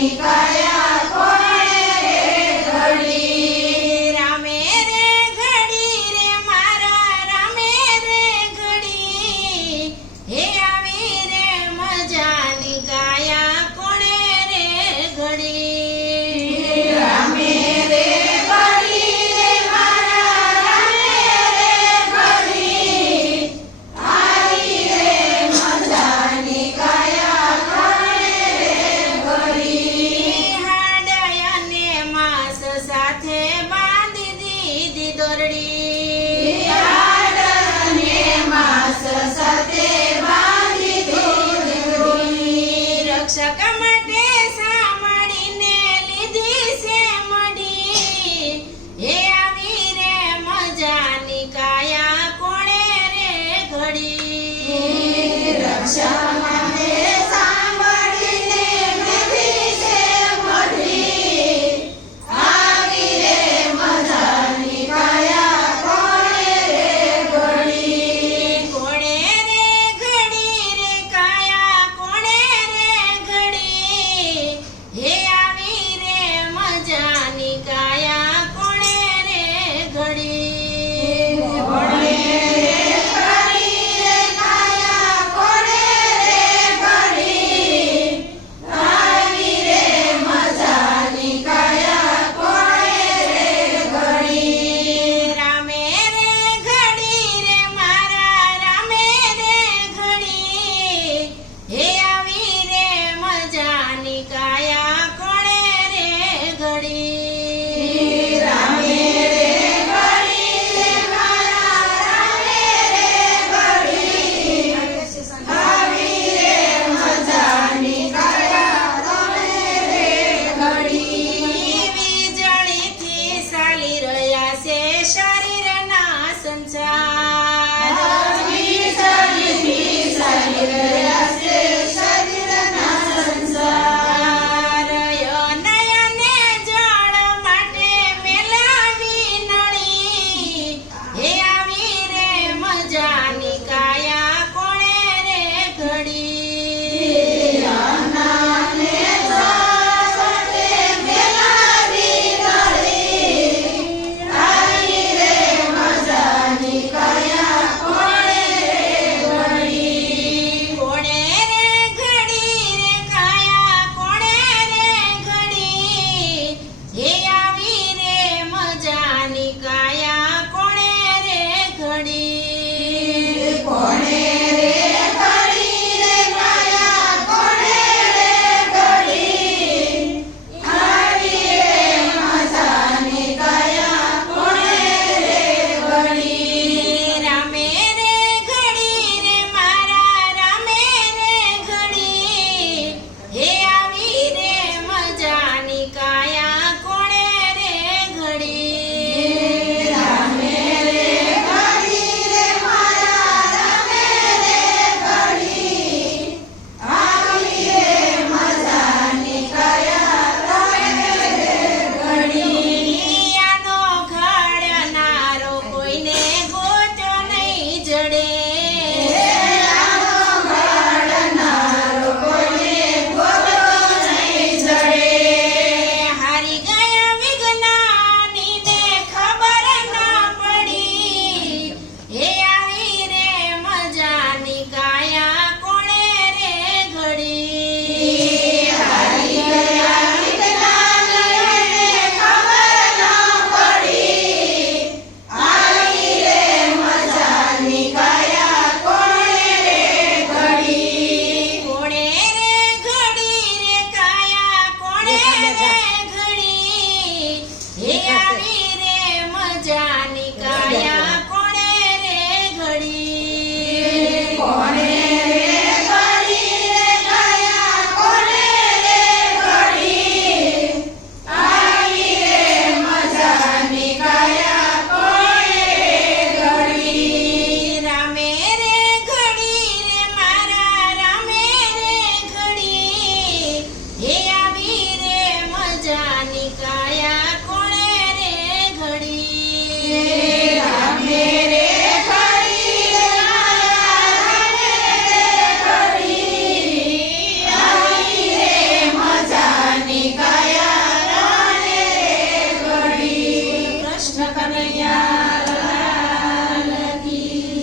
mi Saturday.